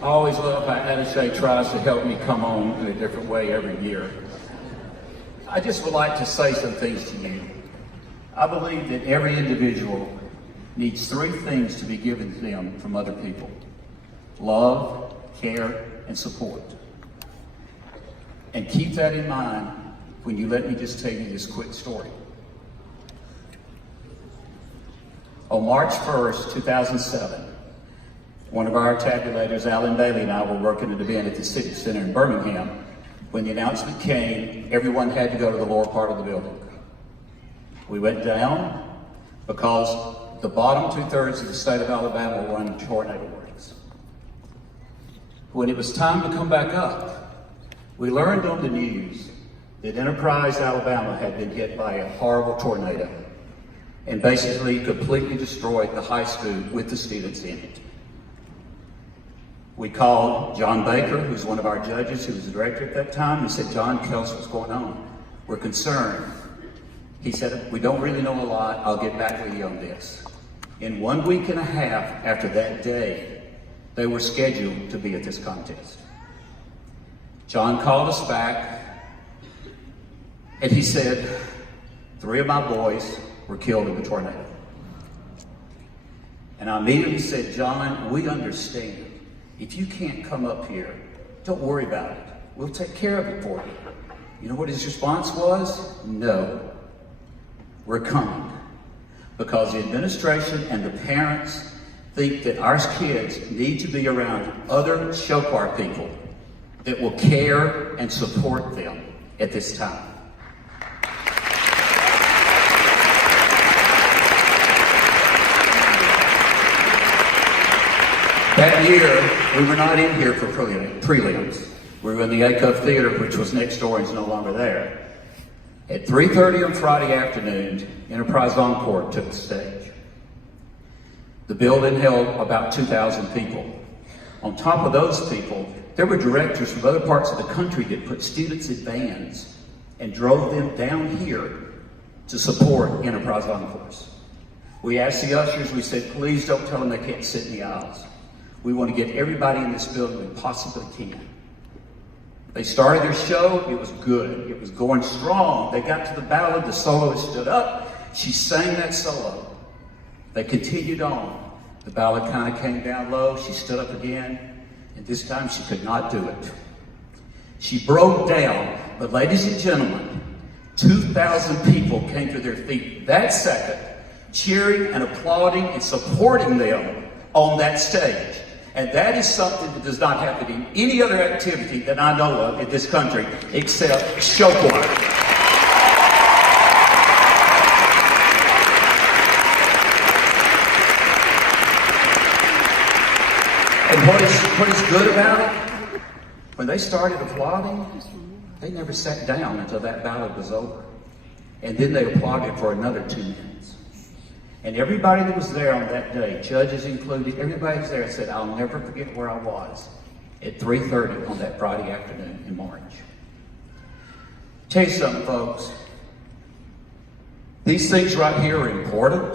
I always love how Attaché tries to help me come on in a different way every year. I just would like to say some things to you. I believe that every individual needs three things to be given to them from other people: love, care, and support. And keep that in mind when you let me just tell you this quick story. On March 1st, 2007, one of our tabulators, Alan Bailey, and I were working at an event at the Civic Center in Birmingham. When the announcement came, everyone had to go to the lower part of the building. We went down because the bottom two-thirds of the state of Alabama were under tornado warnings. When it was time to come back up, we learned on the news that Enterprise, Alabama had been hit by a horrible tornado and basically completely destroyed the high school with the students in it. We called John Baker, who's one of our judges, who was the director at that time. We said, "John, tell us what's going on. We're concerned." He said, "We don't really know a lot. I'll get back with you on this." In 1 week and a half after that day, they were scheduled to be at this contest. John called us back, and he said, "3 of my boys were killed in the tornado." And I immediately said, "John, we understand. If you can't come up here, don't worry about it. We'll take care of it for you." You know what his response was? "No, we're coming." Because the administration and the parents think that our kids need to be around other show choir people that will care and support them at this time. That year, we were not in here for prelims. We were in the A-Cup Theater, which was next door and is no longer there. At 3:30 on Friday afternoon, Enterprise Encore took the stage. The building held about 2,000 people. On top of those people, there were directors from other parts of the country that put students in vans and drove them down here to support Enterprise Encores. We asked the ushers, we said, "Please don't tell them they can't sit in the aisles. We want to get everybody in this building we possibly can." They started their show. It was good. It was going strong. They got to the ballad. The soloist stood up. She sang that solo. They continued on. The ballad kind of came down low. She stood up again, and this time she could not do it. She broke down, but ladies and gentlemen, 2,000 people came to their feet that second, cheering and applauding and supporting them on that stage. And that is something that does not happen in any other activity that I know of in this country except show choir. And what is good about it, when they started applauding, they never sat down until that ballad was over. And then they applauded for another 2 minutes. And everybody that was there on that day, judges included, everybody was there said, "I'll never forget where I was at 3:30 on that Friday afternoon in March." Tell you something, folks. These things right here are important,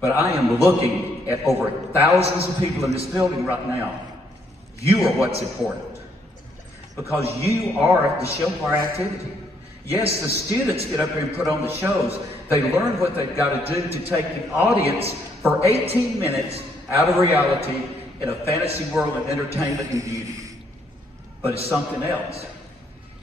but I am looking at over thousands of people in this building right now. You are what's important, because you are the show choir activity. Yes, the students get up here and put on the shows. They learn what they've got to do to take the audience for 18 minutes out of reality in a fantasy world of entertainment and beauty. But it's something else.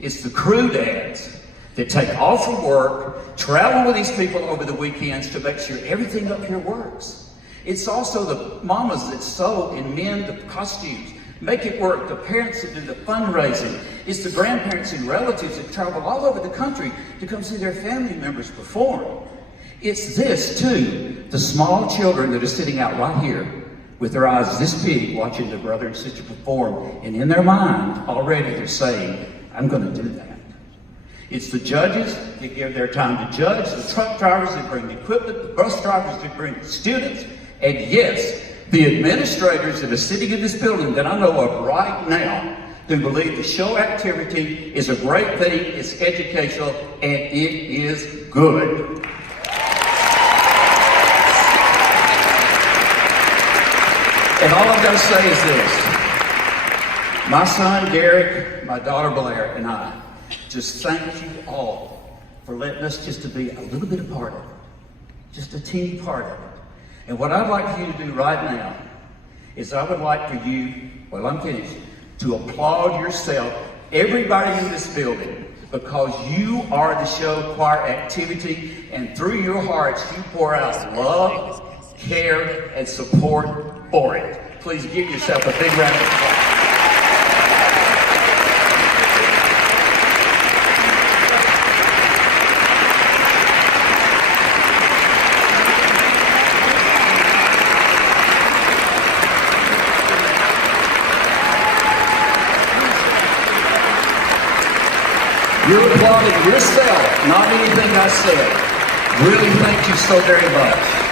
It's the crew dads that take off from work, travel with these people over the weekends to make sure everything up here works. It's also the mamas that sew and mend the costumes, make it work, the parents that do the fundraising. It's the grandparents and relatives that travel all over the country to come see their family members perform. It's this, too, the small children that are sitting out right here with their eyes this big watching their brother and sister perform. And in their mind, already they're saying, "I'm going to do that." It's the judges that give their time to judge, the truck drivers that bring the equipment, the bus drivers that bring the students, and yes, the administrators that are sitting in this building that I know of right now who believe the show activity is a great thing, it's educational, and it is good. And all I'm going to say is this. My son, Derek, my daughter, Blair, and I just thank you all for letting us just to be a little bit a part of it. Just a teeny part of it. And what I'd like for you to do right now is I would like for you, well, I'm finished, to applaud yourself, everybody in this building, because you are the show choir activity, and through your hearts, you pour out love, care, and support for it. Please give yourself a big round of applause. You're applauding yourself, not anything I said. Really thank you so very much.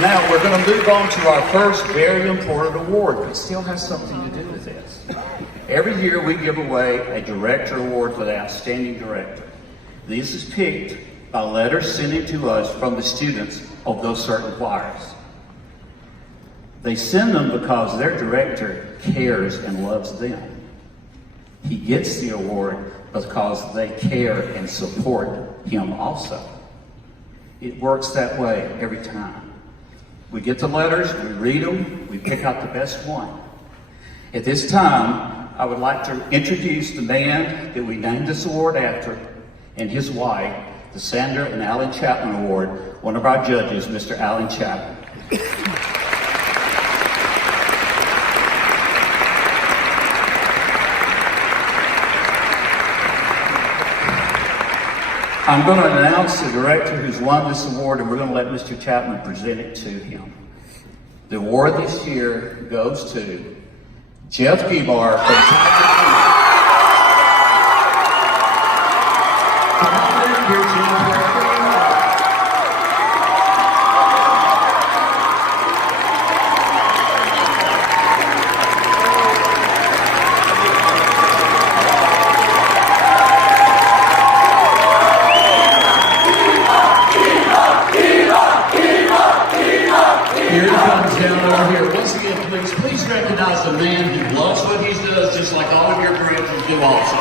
Now we're going to move on to our first very important award, but it still has something to do with this. Every year we give away a director award for the outstanding director. This is picked by letters sent in to us from the students of those certain choirs. They send them because their director cares and loves them. He gets the award because they care and support him also. It works that way every time. We get the letters, we read them, we pick out the best one. At this time, I would like to introduce the man that we named this award after and his wife, the Sandra and Alan Chapman Award, one of our judges, Mr. Alan Chapman. I'm going to announce the director who's won this award, and we're going to let Mr. Chapman present it to him. The award this year goes to Jeff Gemar from Telger. Come on in here, Jeff. Here he comes down over here. Once again, please recognize the man who loves what he does, just like all of your directors do also.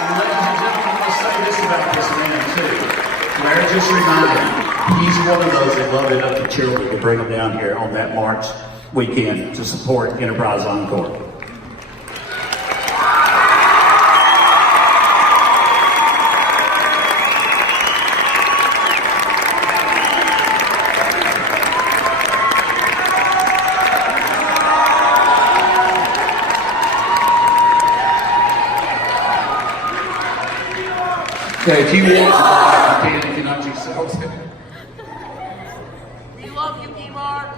And ladies and gentlemen, I want to say this about this man too. Larry just reminded me, he's one of those that love it up to children to bring them down here on that March weekend to support Enterprise Encore. Okay, if you want to, you can, if you're not too self. We love you, Gemar.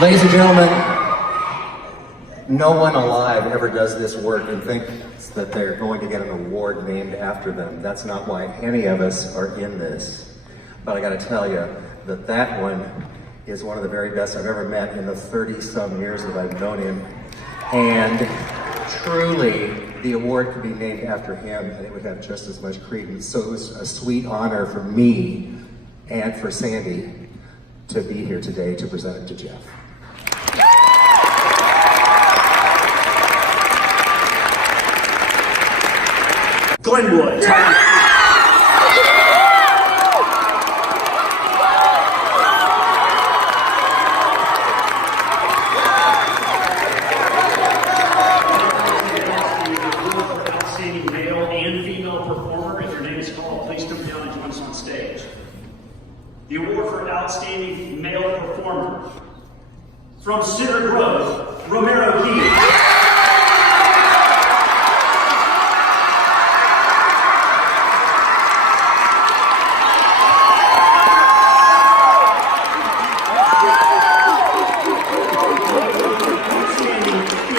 Ladies and gentlemen, no one alive ever does this work and thinks that they're going to get an award named after them. That's not why any of us are in this. But I gotta tell you that that one is one of the very best I've ever met in the 30-some years that I've known him. And truly, the award could be named after him and it would have just as much credence. So it was a sweet honor for me and for Sandy to be here today to present it to Jeff. Glenwood. Outstanding male and female performer. If your name is called, please come down and join us on stage. The award for outstanding male performer from Cedar Grove, Romero Key.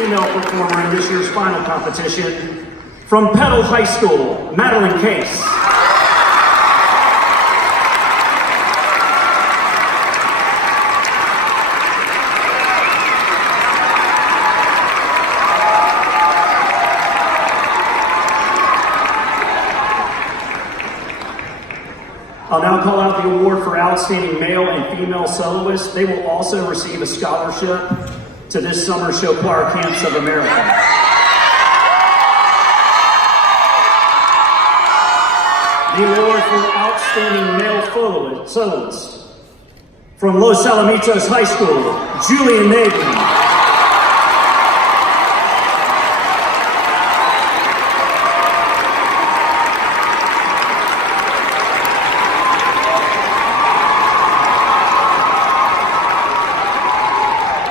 Performer in this year's final competition from Petal High School, Madeline Case. I'll now call out the award for Outstanding Male and Female Soloist. They will also receive a scholarship to this summer's show choir camps of America. The award for Outstanding Male Soloist from Los Alamitos High School, Julian Nagin.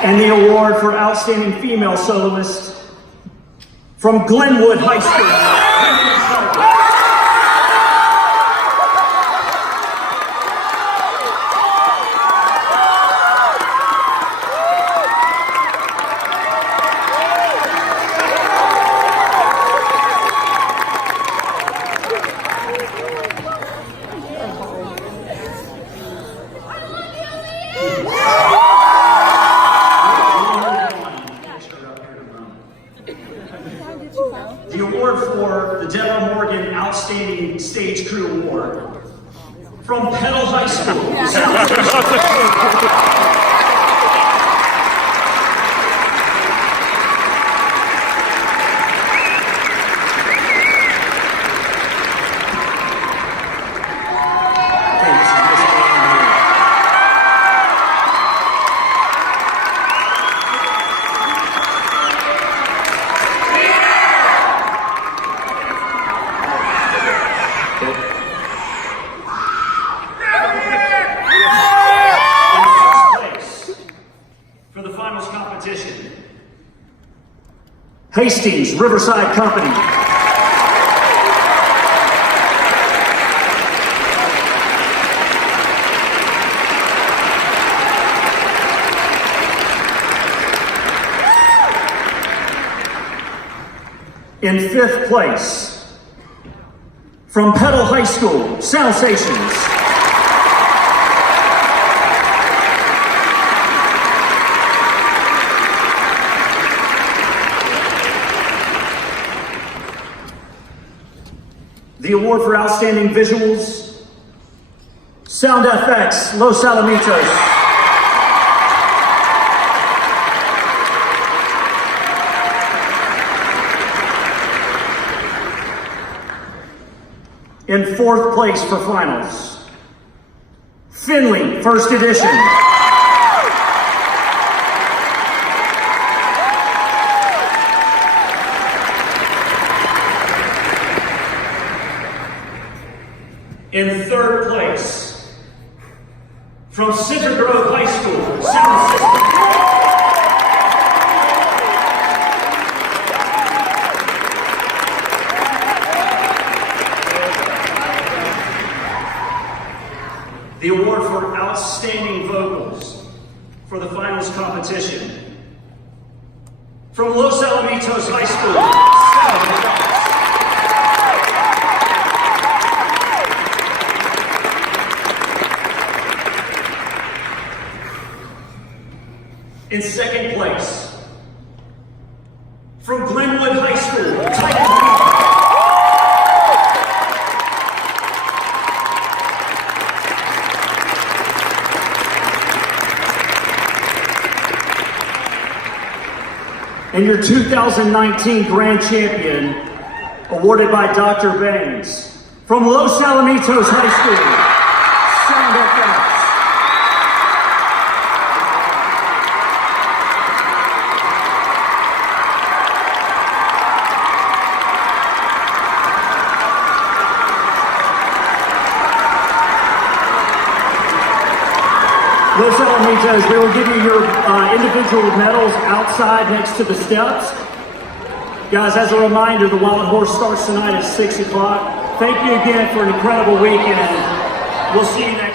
And the award for Outstanding Female Soloist from Glenwood High School. The award for the Deborah Morgan Outstanding Stage Crew Award from Petal High School. Competition. Hastings Riverside Company. In 5th place, from Petal High School, Sound Stations. The award for Outstanding Visuals, Sound FX, Los Alamitos. In 4th place for finals, Finley, 1st edition. In 3rd place, from Center Grove High School, Sound System. The award for Outstanding Vocals for the finals competition, from Los Alamitos High School, Sound Effects. In 2nd place, from Glenwood High School, Title. And your 2019 Grand Champion, awarded by Dr. Bangs, from Los Alamitos High School, Sound Effects. Los Alamitos, we will give you your individual medals outside next to the steps. Guys, as a reminder, the Wild Horse starts tonight at 6 o'clock. Thank you again for an incredible week, and we'll see you next